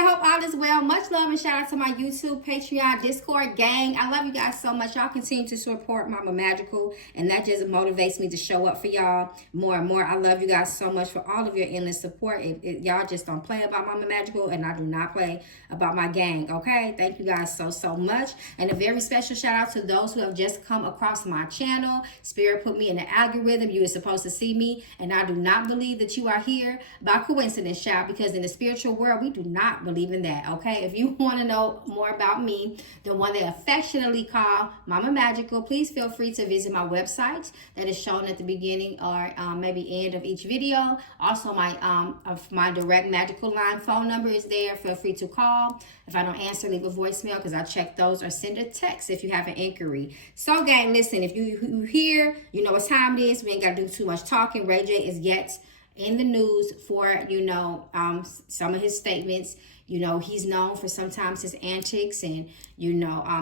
I hope all is well. Much love and shout out to my YouTube, Patreon, Discord gang. I love you guys so much. Y'all continue to support Mama Magical, and that just motivates me to show up for y'all more and more. I love you guys so much for all of your endless support. Y'all just don't play about Mama Magical, and I do not play about my gang, okay? Thank you guys so much. And a very special shout out to those who have just come across my channel. Spirit put me in the algorithm. You were supposed to see me, and I do not believe that you are here by coincidence, child, because in the spiritual world, we do not believe in that, okay? If you want to know more about me, the one they affectionately call Mama Magical, please feel free to visit my website that is shown at the beginning or maybe end of each video. Also, my direct magical line phone number is there. Feel free to call. If I don't answer, leave a voicemail because I check those, or send a text if you have an inquiry. So, gang, listen, if you here, you know what time it is. We ain't got to do too much talking. Ray J is yet in the news for, some of his statements. He's known for sometimes his antics and,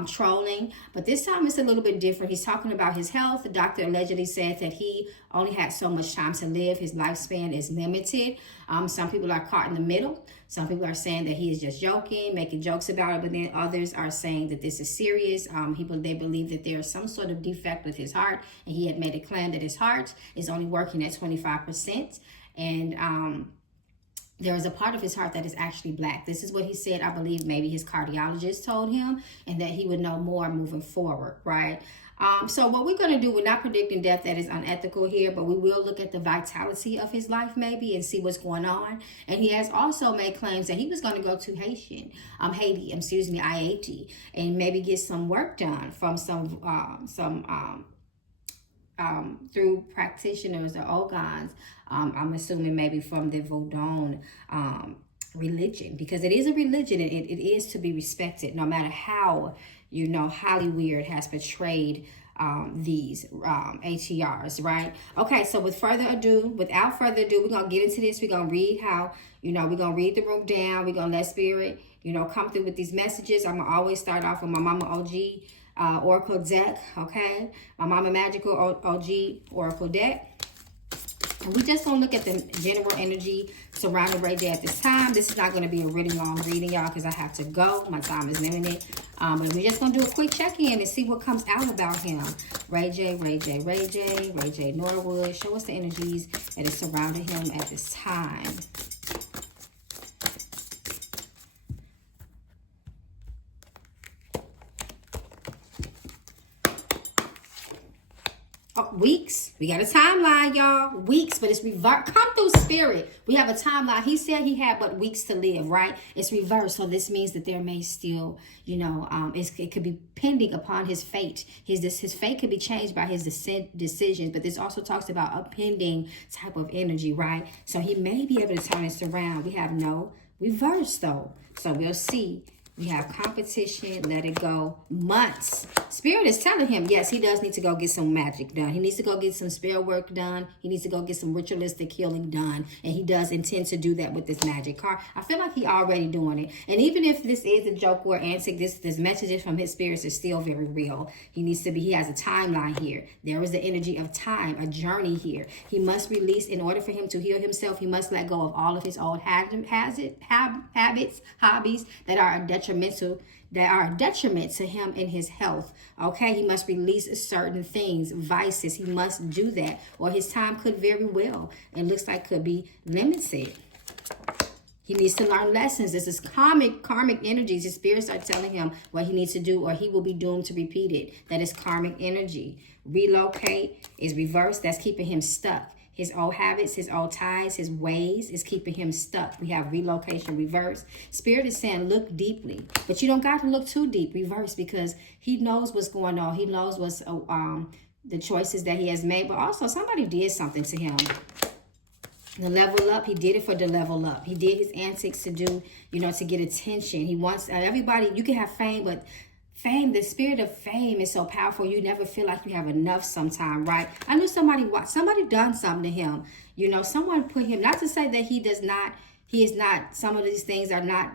trolling. But this time it's a little bit different. He's talking about his health. The doctor allegedly said that he only had so much time to live. His lifespan is limited. Some people are caught in the middle. Some people are saying that he is just joking, making jokes about it. But then others are saying that this is serious. They believe that there is some sort of defect with his heart. And he had made a claim that his heart is only working at 25%. And there is a part of his heart that is actually black. This is what he said. I believe maybe his cardiologist told him, and that he would know more moving forward, right? So what we're going to do, we're not predicting death. That is unethical here, but we will look at the vitality of his life maybe and see what's going on. And he has also made claims that he was going to go to Haiti, IAT, and maybe get some work done from through practitioners or ogons. I'm assuming maybe from the Vodun religion, because it is a religion and it is to be respected, no matter how, Hollywood has portrayed these ATRs, right? Okay, so without further ado, we're going to get into this. We're going to read how, we're going to read the room down. We're going to let spirit, come through with these messages. I'm going to always start off with my Mama OG Oracle deck, okay? My Mama Magical OG Oracle deck. And we just gonna look at the general energy surrounding Ray J at this time. This is not gonna be a really long reading, y'all, because I have to go. My time is limited. And we're just gonna do a quick check-in and see what comes out about him. Ray J Norwood. Show us the energies that is surrounding him at this time. Weeks. We got a timeline, y'all. Weeks, but it's reversed. Come through, spirit. We have a timeline. He said he had but weeks to live, right? It's reversed. So this means that there may still, it could be pending upon his fate. His fate could be changed by his decisions. But this also talks about a pending type of energy, right? So he may be able to turn this around. We have no reverse, though. So we'll see. We have competition, let it go, months. Spirit is telling him, yes, he does need to go get some magic done. He needs to go get some spell work done. He needs to go get some ritualistic healing done. And he does intend to do that with this magic card. I feel like he already doing it. And even if this is a joke or antic, this messages from his spirits is still very real. He has a timeline here. There is the energy of time, a journey here. He must release, in order for him to heal himself, he must let go of all of his old habits, hobbies that are a detriment to him in his health. Okay, he must release certain things, vices. He must do that, or his time could very well, it looks like, could be limited. He needs to learn lessons. This is karmic energies. His spirits are telling him what he needs to do, or he will be doomed to repeat it. That is karmic energy. Relocate is reversed. That's keeping him stuck. His old habits, his old ties, his ways is keeping him stuck. We have relocation, reverse. Spirit is saying, look deeply. But you don't got to look too deep, reverse, because he knows what's going on. He knows what's the choices that he has made. But also, somebody did something to him. The level up, he did it for the level up. He did his antics to do, to get attention. He wants everybody, you can have fame, but fame, the spirit of fame is so powerful. You never feel like you have enough sometime, right? I knew somebody done something to him. Someone put him, not to say that he does not He is not, some of these things are not,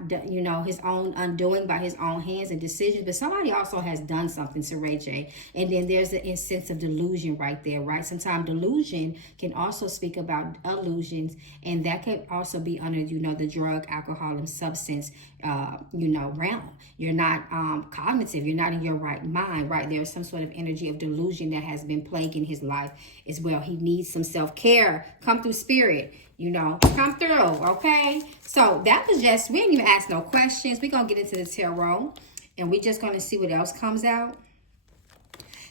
his own undoing by his own hands and decisions, but somebody also has done something to Ray J. And then there's the sense of delusion right there, right? Sometimes delusion can also speak about illusions, and that could also be under, the drug, alcohol, and substance, realm. You're not cognitive. You're not in your right mind, right? There's some sort of energy of delusion that has been plaguing his life as well. He needs some self-care. Come through, spirit. Come through, okay? So that was just, we didn't even ask no questions. We're going to get into the tarot, and we're just going to see what else comes out.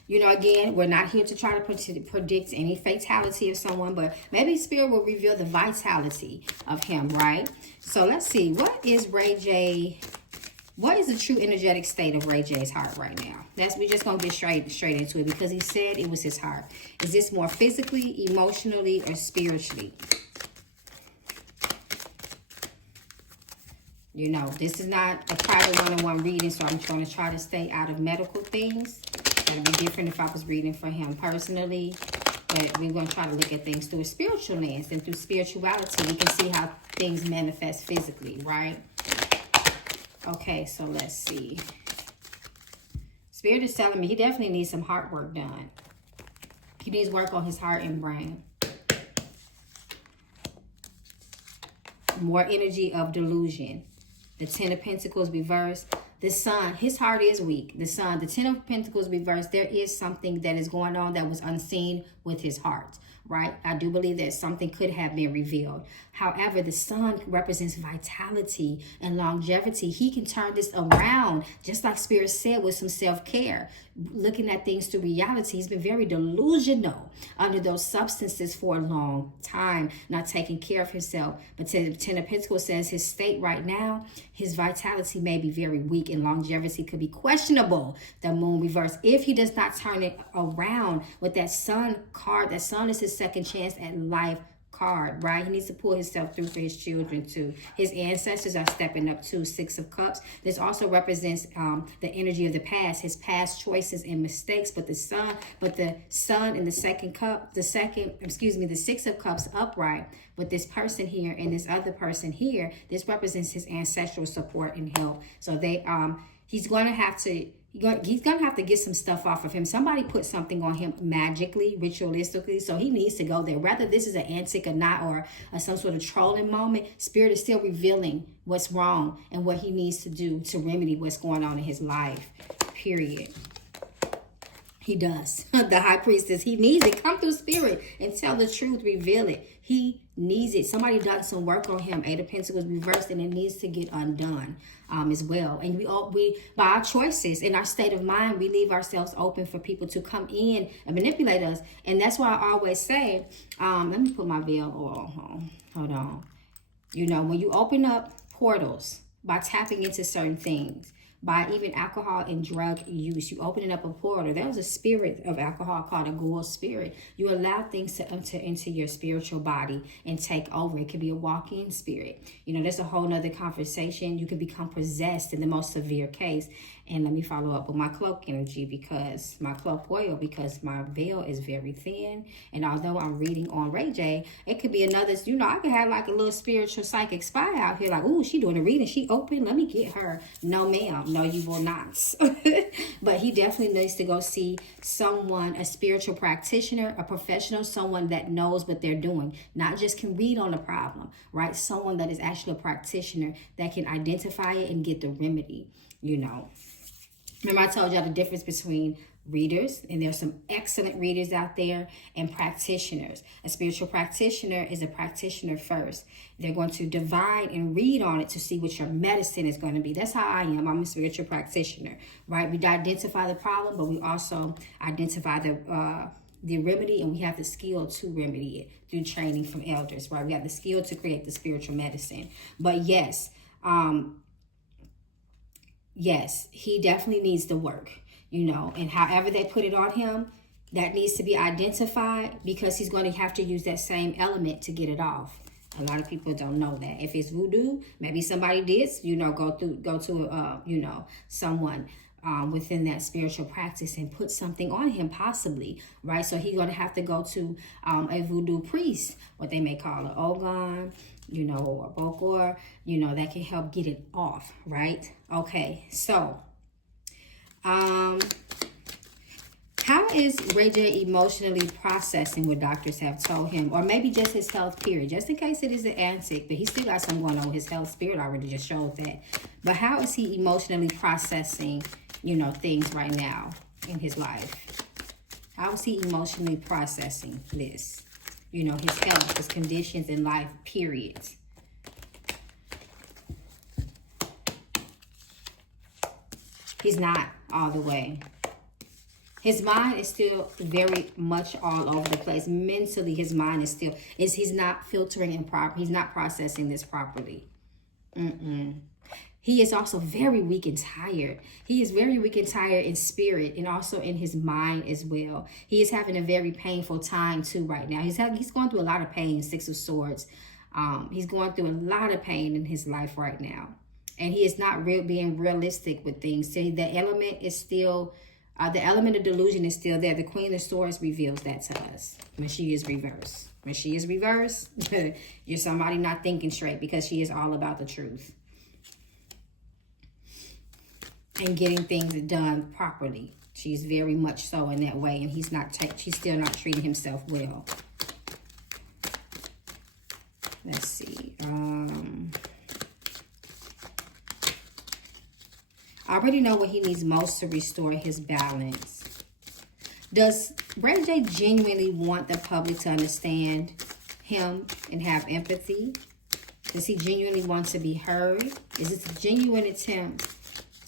Again, we're not here to try to predict any fatality of someone, but maybe spirit will reveal the vitality of him, right? So let's see. What is Ray J? What is the true energetic state of Ray J's heart right now? We're just going to get straight into it, because he said it was his heart. Is this more physically, emotionally, or spiritually? This is not a private one-on-one reading, so I'm going to try to stay out of medical things. It would be different if I was reading for him personally. But we're going to try to look at things through a spiritual lens. And through spirituality, we can see how things manifest physically, right? Okay, so let's see. Spirit is telling me he definitely needs some heart work done. He needs work on his heart and brain. More energy of delusion. The Ten of Pentacles reversed. The Sun, his heart is weak. The Sun, the Ten of Pentacles reversed. There is something that is going on that was unseen with his heart, right? I do believe that something could have been revealed. However, the Sun represents vitality and longevity. He can turn this around, just like Spirit said, with some self-care. Looking at things through reality. He's been very delusional under those substances for a long time, not taking care of himself. But Ten of Pentacles says his state right now, his vitality may be very weak and longevity could be questionable. The Moon reverse, if he does not turn it around with that Sun card. That Sun is his second chance at life card, right? He needs to pull himself through for his children too. His ancestors are stepping up too. Six of Cups. This also represents the energy of the past, his past choices and mistakes. But the Sun in the the Six of Cups upright with this person here and this other person here. This represents his ancestral support and help. So he's going to have to get some stuff off of him. Somebody put something on him magically, ritualistically, so he needs to go there. Whether this is an antic or not, or some sort of trolling moment, Spirit is still revealing what's wrong and what he needs to do to remedy what's going on in his life, period. He does. The High Priestess, he needs it. Come through, Spirit, and tell the truth, reveal it. He needs it. Somebody done some work on him. Eight of Pentacles reversed, and it needs to get undone as well. And we by our choices in our state of mind, we leave ourselves open for people to come in and manipulate us. And that's why I always say, let me put my veil on. Hold on. When you open up portals by tapping into certain things, by even alcohol and drug use, you opening up a portal. There was a spirit of alcohol called a ghoul spirit. You allow things to enter into your spiritual body and take over. It could be a walk-in spirit. There's a whole nother conversation. You can become possessed in the most severe case. And let me follow up with my cloak energy, because my cloak oil, because my veil is very thin. And although I'm reading on Ray J, it could be another, I could have like a little spiritual psychic spy out here, like, ooh, she doing a reading, she open, let me get her. No, ma'am. No, you will not. But he definitely needs to go see someone, a spiritual practitioner, a professional, someone that knows what they're doing, not just can read on the problem, right? Someone that is actually a practitioner that can identify it and get the remedy, Remember I told y'all the difference between readers, and there's some excellent readers out there, and practitioners. A spiritual practitioner is a practitioner first. They're going to divine and read on it to see what your medicine is going to be. That's how I am. I'm a spiritual practitioner, right? We identify the problem, but we also identify the remedy, and we have the skill to remedy it through training from elders, right? We have the skill to create the spiritual medicine. But yes, he definitely needs the work, and however they put it on him, that needs to be identified, because he's going to have to use that same element to get it off. A lot of people don't know that. If it's voodoo, maybe somebody did, go to someone within that spiritual practice and put something on him, possibly, right? So he's going to have to go to a voodoo priest, what they may call an Ogun, you know, or both, or, you know, that can help get it off, right? Okay, so, how is Ray J emotionally processing what doctors have told him? Or maybe just his health, period. Just in case it is an antic, but he still got something going on with his health. Spirit already just showed that. But how is he emotionally processing, you know, things right now in his life? How is he emotionally processing this? You know, his health, his conditions in life, period. He's not all the way. His mind is still very much all over the place. Mentally, his mind is still, he's not filtering and he's not processing this properly. He is also very weak and tired. He is very weak and tired in spirit and also in his mind as well. He is having a very painful time too right now. He's going through a lot of pain, Six of Swords. He's going through a lot of pain in his life right now. And he is not being realistic with things. So the element is still, the element of delusion is still there. The Queen of Swords reveals that to us when she is reversed. When she is reversed, you're somebody not thinking straight, because she is all about the truth and getting things done properly. She's very much so in that way, and he's still not treating himself well. Let's see. I already know what he needs most to restore his balance. Does Ray J genuinely want the public to understand him and have empathy? Does he genuinely want to be heard? Is this a genuine attempt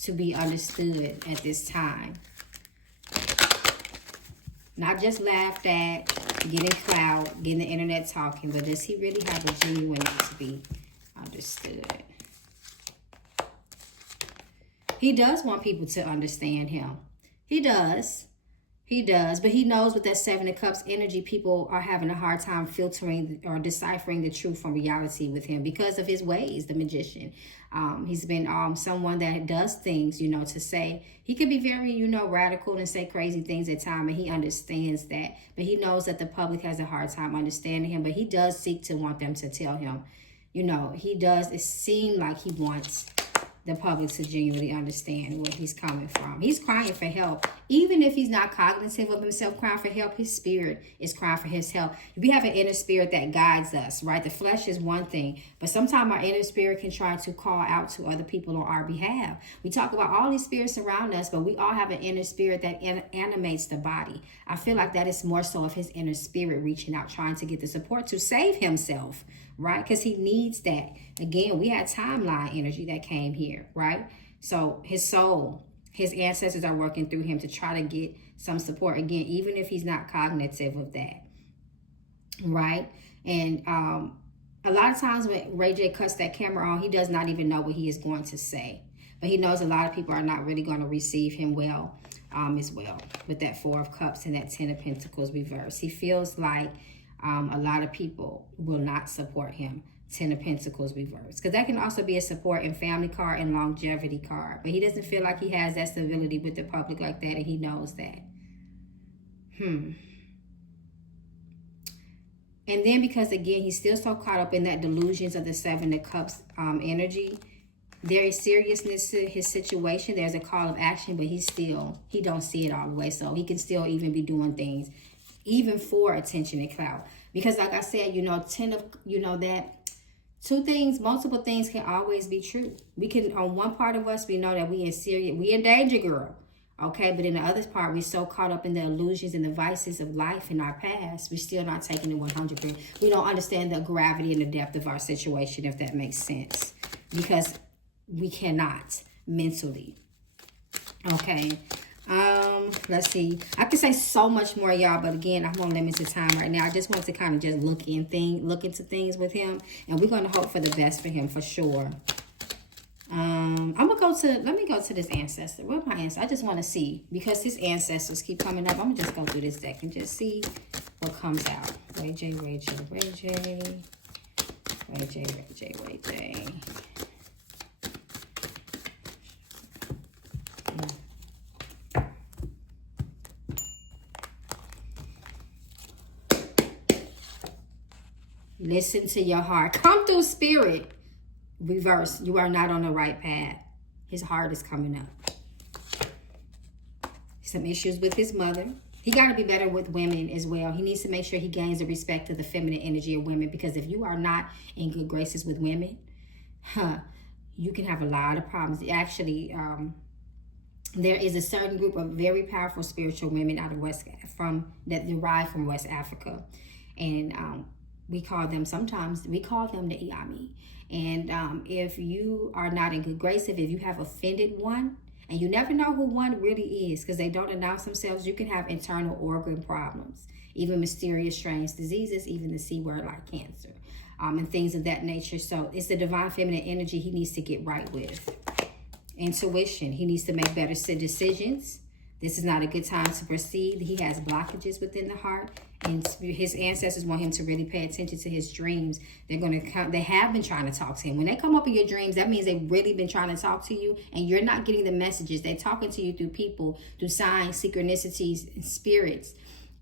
to be understood at this time? Not just laughed at, getting clout, getting the internet talking, but does he really have a genuine need to be understood? He does want people to understand him. He does. He does. But he knows with that Seven of Cups energy, people are having a hard time filtering or deciphering the truth from reality with him because of his ways, the magician. He's been someone that does things, you know, to say. He could be very, you know, radical and say crazy things at times, and he understands that. But he knows that the public has a hard time understanding him. But he does seek to want them to tell him, you know, he does. It seems like he wants the public to genuinely understand where he's coming from. He's crying for help. Even if he's not cognitive of himself crying for help, his spirit is crying for his help. We have an inner spirit that guides us, right? The flesh is one thing, but sometimes our inner spirit can try to call out to other people on our behalf. We talk about all these spirits around us, but we all have an inner spirit that animates the body. I feel like that is more so of his inner spirit reaching out, trying to get the support to save himself, right? Because he needs that. Again, we had timeline energy that came here, right? So his soul, his ancestors are working through him to try to get some support. Again, even if he's not cognitive of that, right? And a lot of times when Ray J cuts that camera on, he does not even know what he is going to say. But he knows a lot of people are not really going to receive him well as well with that Four of Cups and that Ten of Pentacles reverse. He feels like a lot of people will not support him. Ten of Pentacles reverse, because that can also be a support and family card and longevity card, but he doesn't feel like he has that stability with the public like that, and he knows that. And then because again he's still so caught up in that delusions of the Seven of Cups energy, there is seriousness to his situation. There's a call of action, but he don't see it all the way, so he can still even be doing things even for attention and clout, because like I said, you know, two things, multiple things can always be true. We can, on one part of us, we know that we in danger, girl. Okay, but in the other part, we're so caught up in the illusions and the vices of life in our past, we're still not taking it 100%. We don't understand the gravity and the depth of our situation, if that makes sense. Because we cannot mentally. Okay. Let's see. I can say so much more, y'all, but again, I'm on limited time right now. I just want to kind of just look into things with him, and we're going to hope for the best for him for sure. Let me go to this ancestor. Where's my ancestor? I just want to see, because his ancestors keep coming up. I'm gonna just go through this deck and just see what comes out. Ray J, Ray J, Ray J, Ray J, Ray J, Ray J. Listen to your heart. Come through, spirit. Reverse. You are not on the right path. His heart is coming up. Some issues with his mother. He got to be better with women as well. He needs to make sure he gains the respect of the feminine energy of women, because if you are not in good graces with women, you can have a lot of problems. Actually, there is a certain group of very powerful spiritual women out of that derive from West Africa, and we call them the Iami. And if you are not in good grace, if you have offended one, and you never know who one really is because they don't announce themselves, you can have internal organ problems, even mysterious strange diseases, even the C word like cancer, and things of that nature. So it's the divine feminine energy he needs to get right with. Intuition. He needs to make better decisions. This is not a good time to proceed. He has blockages within the heart, and his ancestors want him to really pay attention to his dreams. They're going to come. They have been trying to talk to him. When they come up in your dreams, that means they've really been trying to talk to you, and you're not getting the messages. They're talking to you through people, through signs, synchronicities, and spirits,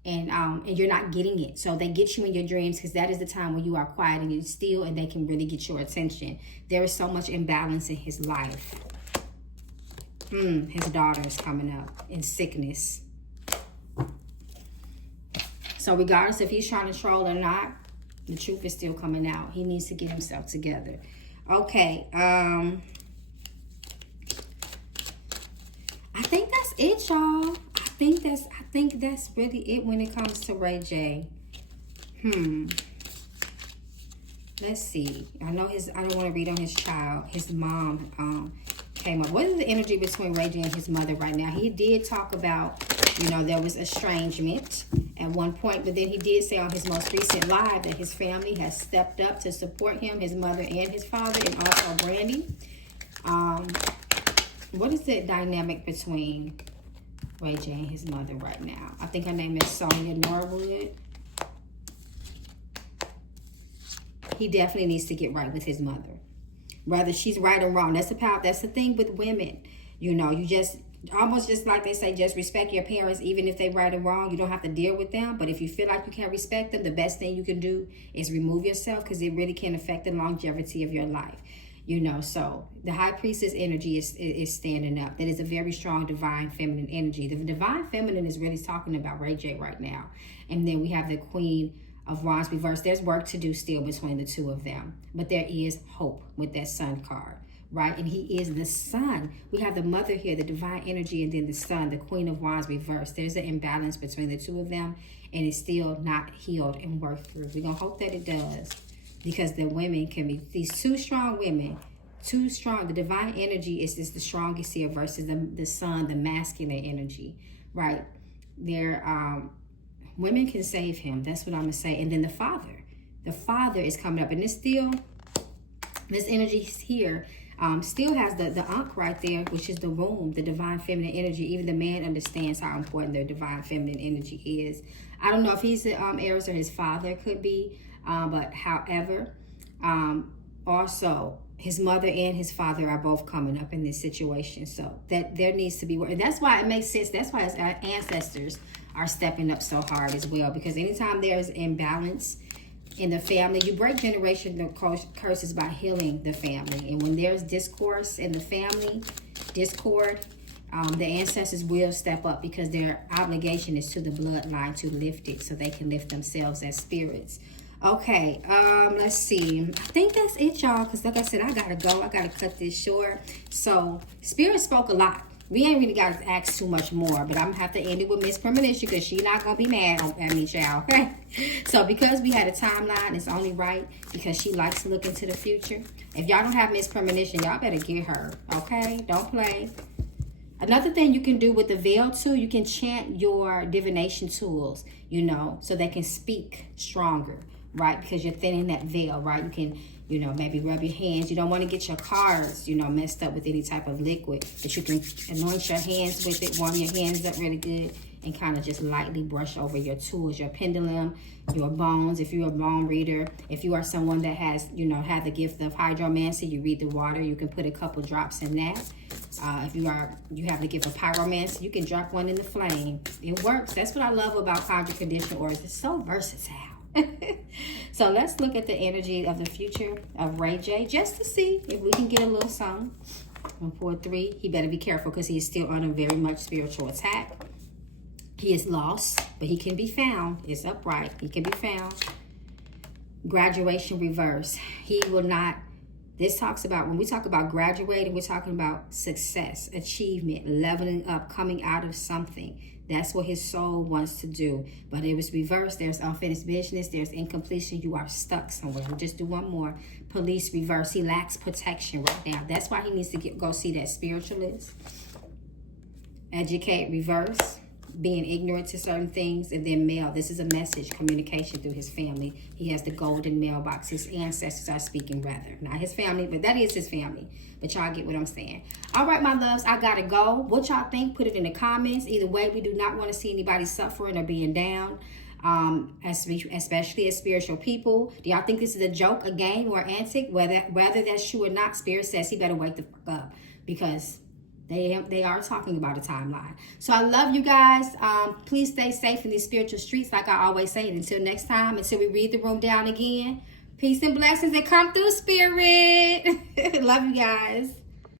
and you're not getting it. So they get you in your dreams because that is the time when you are quiet and you're still, and they can really get your attention. There is so much imbalance in his life. His daughter is coming up in sickness. So regardless if he's trying to troll or not, the truth is still coming out. He needs to get himself together. Okay. I think that's it, y'all. I think that's really it when it comes to Ray J. Let's see. I don't want to read on his child. His mom came up. What is the energy between Ray J and his mother right now? He did talk about, there was estrangement at one point, but then he did say on his most recent live that his family has stepped up to support him, his mother and his father, and also Brandy. What is the dynamic between Ray J and his mother right now? I think her name is Sonia Norwood. He definitely needs to get right with his mother. Whether she's right or wrong. That's the thing with women. You just, almost just like they say, just respect your parents, even if they're right or wrong. You don't have to deal with them. But if you feel like you can't respect them, the best thing you can do is remove yourself, because it really can affect the longevity of your life. So the high priestess energy is standing up. That is a very strong divine feminine energy. The divine feminine is really talking about Ray J right now. And then we have the Queen of Wands reversed. There's work to do still between the two of them, but there is hope with that Sun card, right? And he is the Sun. We have the mother here, the divine energy, and then the Sun, the Queen of Wands reversed. There's an imbalance between the two of them, and it's still not healed and worked through. We're gonna hope that it does, because the women can be, these two strong women, too strong. The divine energy is the strongest here versus the Sun, the masculine energy, right? Women can save him. That's what I'm going to say. And then the father is coming up. And it's still, this energy here still has the Ankh right there, which is the womb, the divine feminine energy. Even the man understands how important their divine feminine energy is. I don't know if he's the Aries or his father could be. But however, also his mother and his father are both coming up in this situation. So that there needs to be work. And that's why it makes sense. That's why his ancestors are stepping up so hard as well, because anytime there's imbalance in the family, you break generational curses by healing the family. And when there's discourse in the family, discord, the ancestors will step up, because their obligation is to the bloodline to lift it, so they can lift themselves as spirits. Okay, let's see. I think that's it, y'all, because like I said, I gotta go. I gotta cut this short. So Spirit spoke a lot. We ain't really got to ask too much more, but I'm going to have to end it with Miss Premonition, because she not going to be mad at me, child. Okay? So because we had a timeline, it's only right, because she likes to look into the future. If y'all don't have Miss Premonition, y'all better get her. Okay? Don't play. Another thing you can do with the veil, too, you can chant your divination tools, so they can speak stronger, right? Because you're thinning that veil, right? You can, maybe rub your hands. You don't want to get your cards, messed up with any type of liquid. But you can anoint your hands with it, warm your hands up really good, and kind of just lightly brush over your tools, your pendulum, your bones. If you're a bone reader, if you are someone that has, had the gift of hydromancy, you read the water, you can put a couple drops in that. If you have the gift of pyromancy, you can drop one in the flame. It works. That's what I love about conjure condition orders. It's so versatile. So let's look at the energy of the future of Ray J, just to see if we can get a little something. 143, he better be careful because he is still under very much spiritual attack. He is lost, but he can be found. It's upright. He can be found. Graduation reverse. He will not. This talks about, when we talk about graduating, we're talking about success, achievement, leveling up, coming out of something. That's what his soul wants to do. But it was reversed. There's unfinished business. There's incompletion. You are stuck somewhere. We'll just do one more. Police reverse. He lacks protection right now. That's why he needs to go see that spiritualist. Educate reverse. Being ignorant to certain things. And then mail. This is a message, communication through his family. He has the golden mailbox. His ancestors are speaking, rather. Not his family, but that is his family. But y'all get what I'm saying. All right, my loves, I gotta go. What y'all think? Put it in the comments. Either way, we do not want to see anybody suffering or being down. Especially as spiritual people. Do y'all think this is a joke, a game, or antic? Whether that's true or not, Spirit says he better wake the fuck up. Because they are talking about a timeline. So I love you guys. Please stay safe in these spiritual streets, like I always say. Until next time, until we read the room down again. Peace and blessings that come through, Spirit. Love you guys.